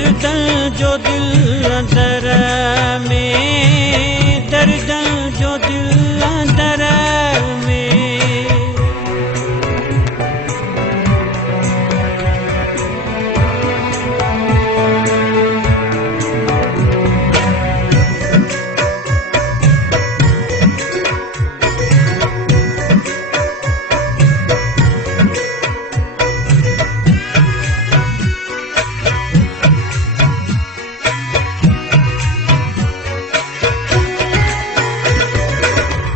दर्द जो दिल अंदर में, दर्द जो दिल अंदर में।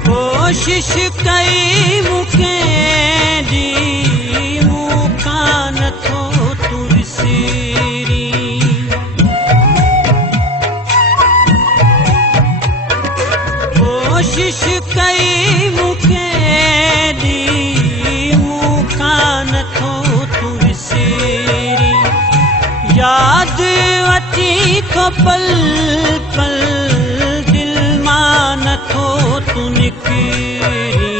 कोशिश कई मुखे दी मुखा नथो तुरसीरी। कोशिश कई मुखे दी मुखा नथो तुरसीरी। याद अची तो पल पल दिल मां नथो तू निकिरी।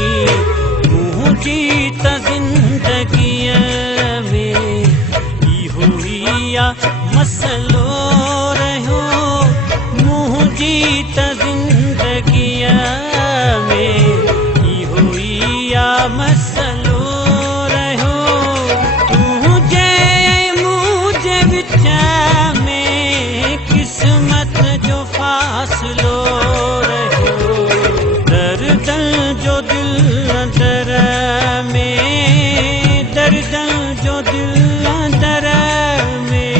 मुंहिंजी त ज़िंदगीअ में इहो ई मसलो रहियो। मुंहिंजी त ज़िंदगीअ में इहो ई मसलो रहियो। तुंहिंजे मुंहिंजे विच में क़िस्मत जो फ़ासिलो रहियो। दर्द जो दिल अंदर में, दर्द जो दिल अंदर में।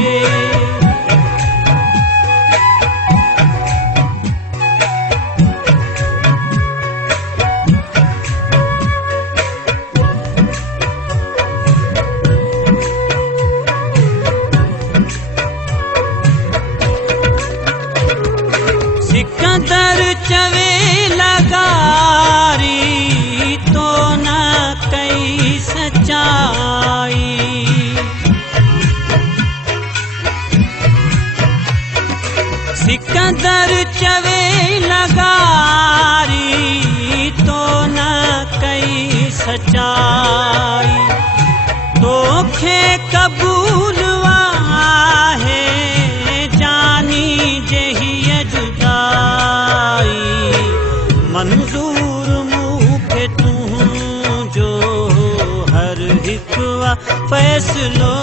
सिकंदर चवे लगारी तो न कई सच्चाई। सिकंदर चवे लगारी तो न कई सच्चाई। तोखे कबूल आहे जानी जही जुदाई। मंजूर मूंखे तुंहिंजो हर हिकु फैसलो